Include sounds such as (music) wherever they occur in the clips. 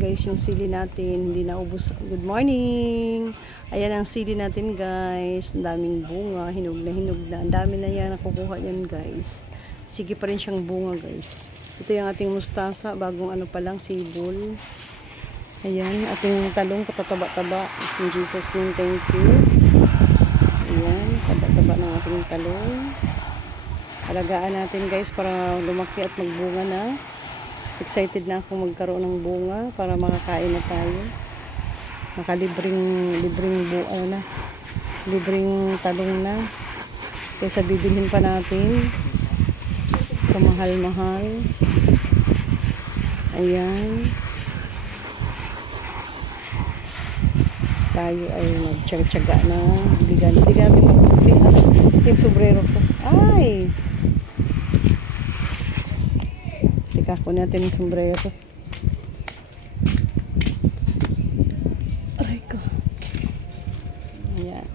guys yung sili natin. Hindi na ubos. Good morning! Ayan ang sili natin guys. Ang daming bunga. Hinog na hinog na. Ang dami na yan nakukuha yan guys. Sige pa rin siyang bunga guys. Ito yung ating mustasa. Bagong ano pa lang sibol. Ayan. Ating talong katataba-taba. In Jesus name thank you. Ayan. Taba-taba ng ating talong. Alagaan natin guys para lumaki at magbunga na. Excited na ako magkaroon ng bunga para makakain na tayo. Nakalibreng libreng bu ano na. Libreng talong na. Kaysa bibilhin pa natin. Kamahal-mahal. Ayan. Tayo ay nagtiyag-tiyaga na. Bigan. Hindi natin mabuti. Yung sombrero ko. Ay! Teka, kunin natin yung sombrero. Aray ko. Ayan.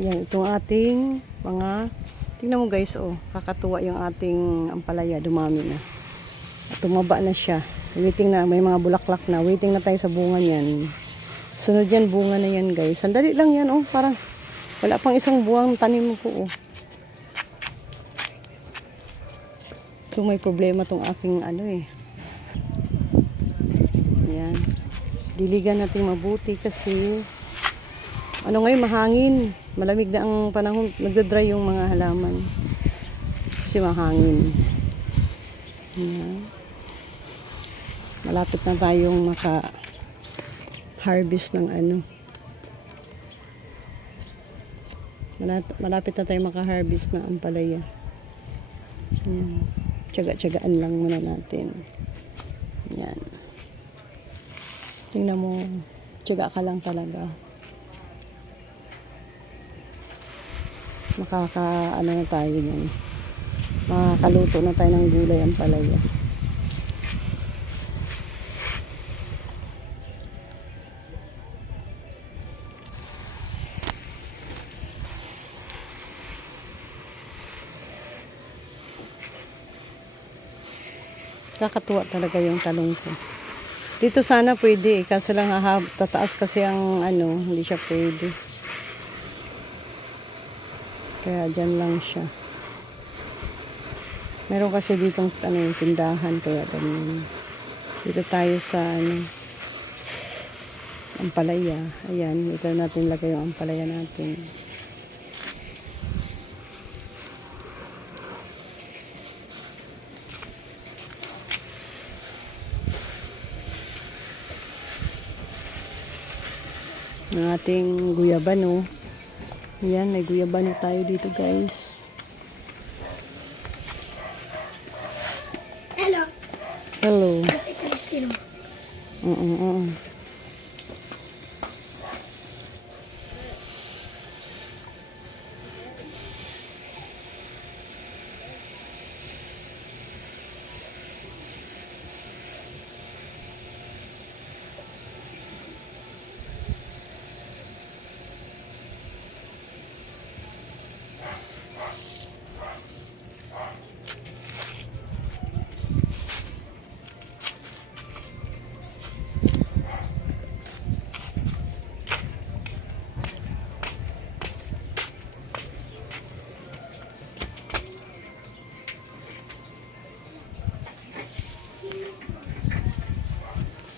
Yan, itong ating mga, tingnan mo guys, oh, kakatuwa yung ating ampalaya, dumami na. At tumaba na siya. Waiting na, may mga bulaklak na. Waiting na tayo sa bunga niyan. Sunod yan, bunga na yan guys. Sandali lang yan, oh, parang wala pang isang buwang tanim ko, oh. Ito may problema tong aking ano eh. Yan. Diligan natin mabuti kasi ano ngayon mahangin. Malamig na ang panahon. Nagda-dry yung mga halaman. Kasi mahangin. Yan. Malapit na tayong maka harvest ng ano. Malapit, na tayong maka-harvest ng ampalaya. Yan. Tsaga-tsagaan lang muna natin. Yan. Tingnan mo, tsaga ka lang talaga. Makaka, ano na tayo yan. Makakaluto na tayo ng gulay ang palaya. Kakatuwa talaga yung talong ko. Dito sana pwede eh, kaso lang hahab, tataas kasi ang ano, hindi siya pwede. Kaya dyan lang siya. Meron kasi ditong ano, yung tindahan, kaya ganyan. Dito tayo sa ano, ampalaya. Ayan, ito natin lagay yung ampalaya natin. Ng ating guyabano. Ayan, may guyabano tayo dito guys. Hello, Hello. Christine. Oo, oo.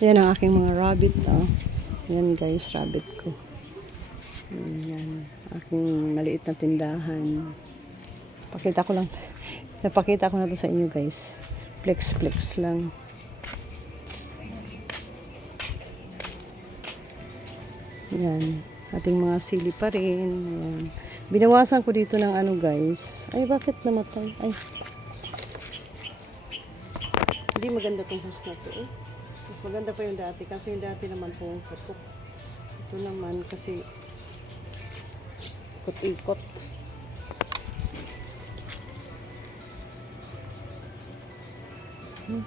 Yan ang aking mga rabbit. Oh. Yan guys, rabbit ko. Yan. Aking maliit na tindahan. Pakita ko lang. (laughs) Napakita ko na to sa inyo guys. Flex flex lang. Yan. Ating mga sili pa rin. Yan. Binawasan ko dito ng ano guys. Ay bakit namatay? Ay. Hindi maganda tong host na to eh. Mas maganda pa yung dati. Kaso yung dati naman po putok. Ito naman kasi ikot-ikot. Hmm.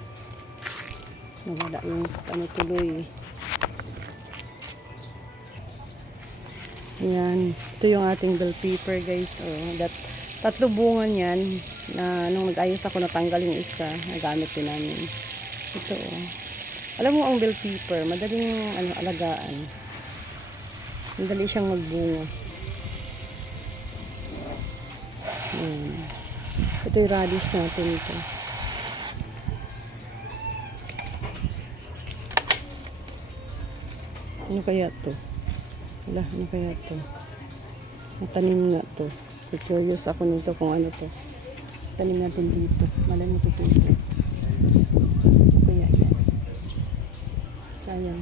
Nawala yung ano tuloy. Yan. Ito yung ating bell pepper guys. Oh, that Tatlo bunga niyan na nung nag-ayos ako natanggal yung isa, nagamit din namin. Ito oh. Alam mo ang bell pepper, madaling ano, alagaan. Madali siyang magbunga. Hmm. Ito yung radish natin ito. Ano kaya to? Wala, ano kaya to? Matanim nga to. Curious ako nito kung ano to. Tanim natin dito. Malay mo tutubo. Sayang.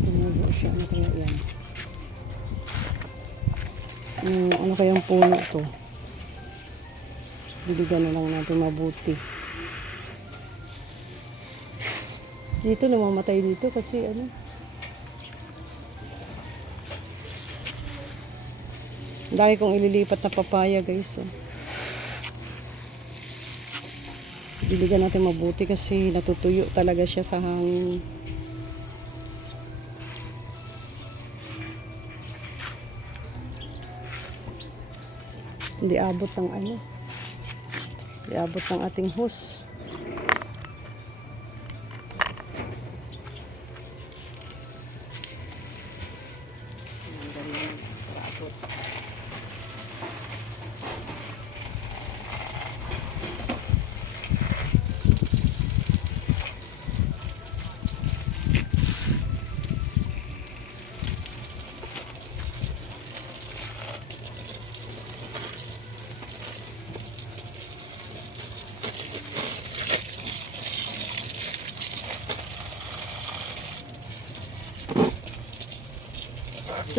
Tumubo siya. Ano kaya yan? Ano, ano kayang puno to? Biligan na lang natin mabuti. Dito namamatay dito kasi ano, dami kong ililipat na papaya guys. Oh. Biligan natin mabuti kasi natutuyo talaga siya sa hangin. Hindi abot ng ano. Hindi abot ng ating hose.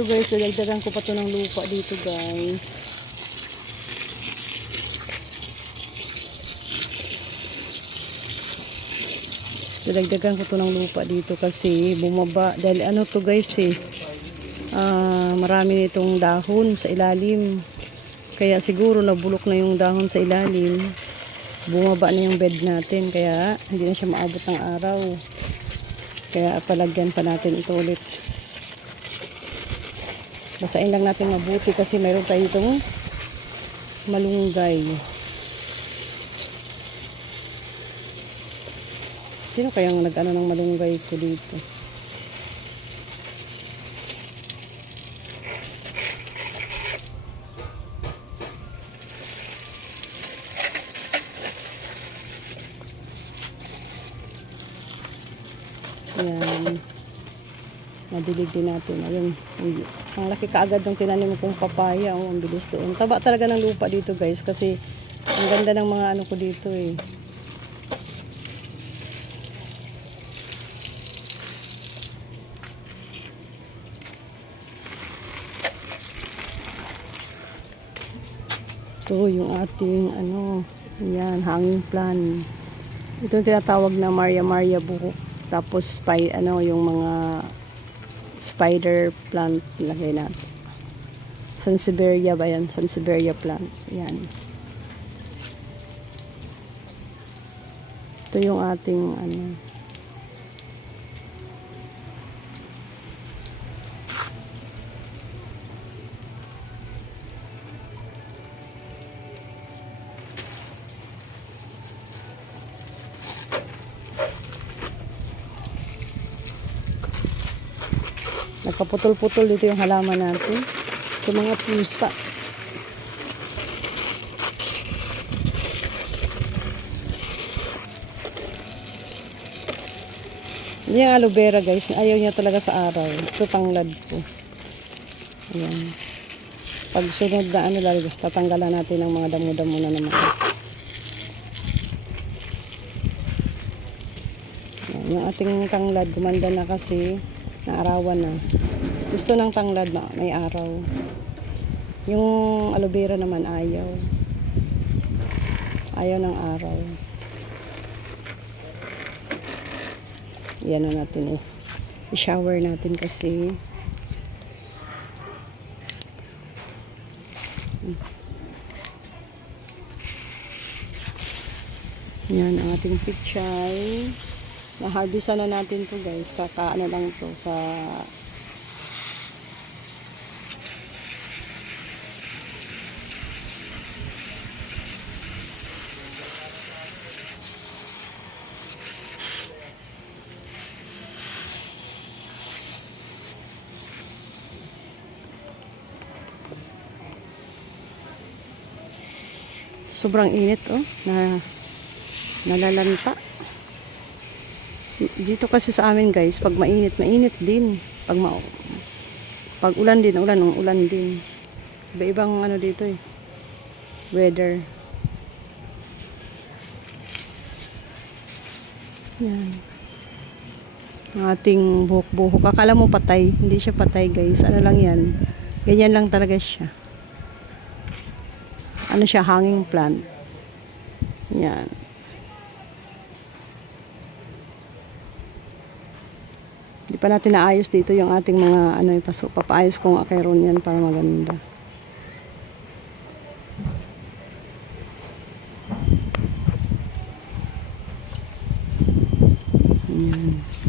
So guys, dadagdagan ko pa to ng lupa dito guys. Dadagdagan ko to ng lupa dito kasi bumaba. Dahil ano to guys eh. ah, marami nitong dahon sa ilalim. Kaya siguro nabulok na yung dahon sa ilalim. Bumaba na yung bed natin. Kaya hindi na siya maabot ng araw. Kaya palagyan pa natin ito ulit. Basain lang natin mabuti kasi mayroon tayo itong malunggay. Sino kayang nag-ano ng malunggay ko dito? Yan madilig din natin. Ayun, ang laki kaagad ng tinanim kong papaya. Oh, ang bilis doon. Taba talaga ng lupa dito guys kasi ang ganda ng mga ano ko dito eh. Ito yung ating ano, yan, hanging plan. Ito tinatawag na Maria Maria buhok. Tapos ano, yung mga spider plant lagay natin. Sansevieria ba yan? Sansevieria plant. Yan. Ito yung ating ano. Nagkaputol-putol dito yung halaman natin. Sa mga pusa. Yung aloe vera guys, ayaw niya talaga sa araw. Ito tanglad ko. Ayan. Pag sunod na ano lalagay, tatanggalan natin ng mga damo-damo na naman. Ayan, yung ating tanglad, gumanda na kasi naarawan na. Gusto ng tanglad na may araw. Yung aloe vera naman ayaw. Ayaw ng araw. Yan na natin eh. I-shower natin kasi. Yan ang ating pichay. Naharvest na natin to guys. Kakaano lang to sa sobrang init oh na nalalampa dito kasi sa amin guys, pag mainit, mainit din. Pag ma pag ulan din, ulan, ulan din. Iba-ibang ano dito eh. Weather. Yan. Ating buhok-buhok. Akala mo patay. Hindi siya patay guys. Ano lang yan. Ganyan lang talaga siya. Ano siya, hanging plant. Yan. Pa natin naayos dito yung ating mga ano yung paso. Papaayos ko nga kay Ron yan para maganda. Yan.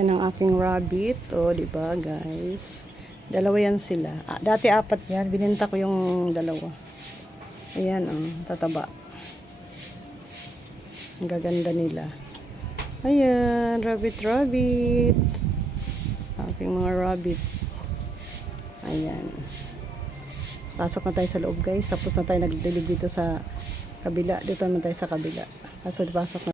Yan ang aking rabbit. O, di ba guys? Dalawa yan sila. Ah, dati apat yan. Bininta ko yung dalawa. Ayan, oh, tataba. Ang gaganda nila. Ayan, rabbit, rabbit. Aking mga rabbit. Ayan. Pasok na tayo sa loob guys. Tapos na tayo nagdilig dito sa kabila. Dito naman tayo sa kabila. Kaso pasok na.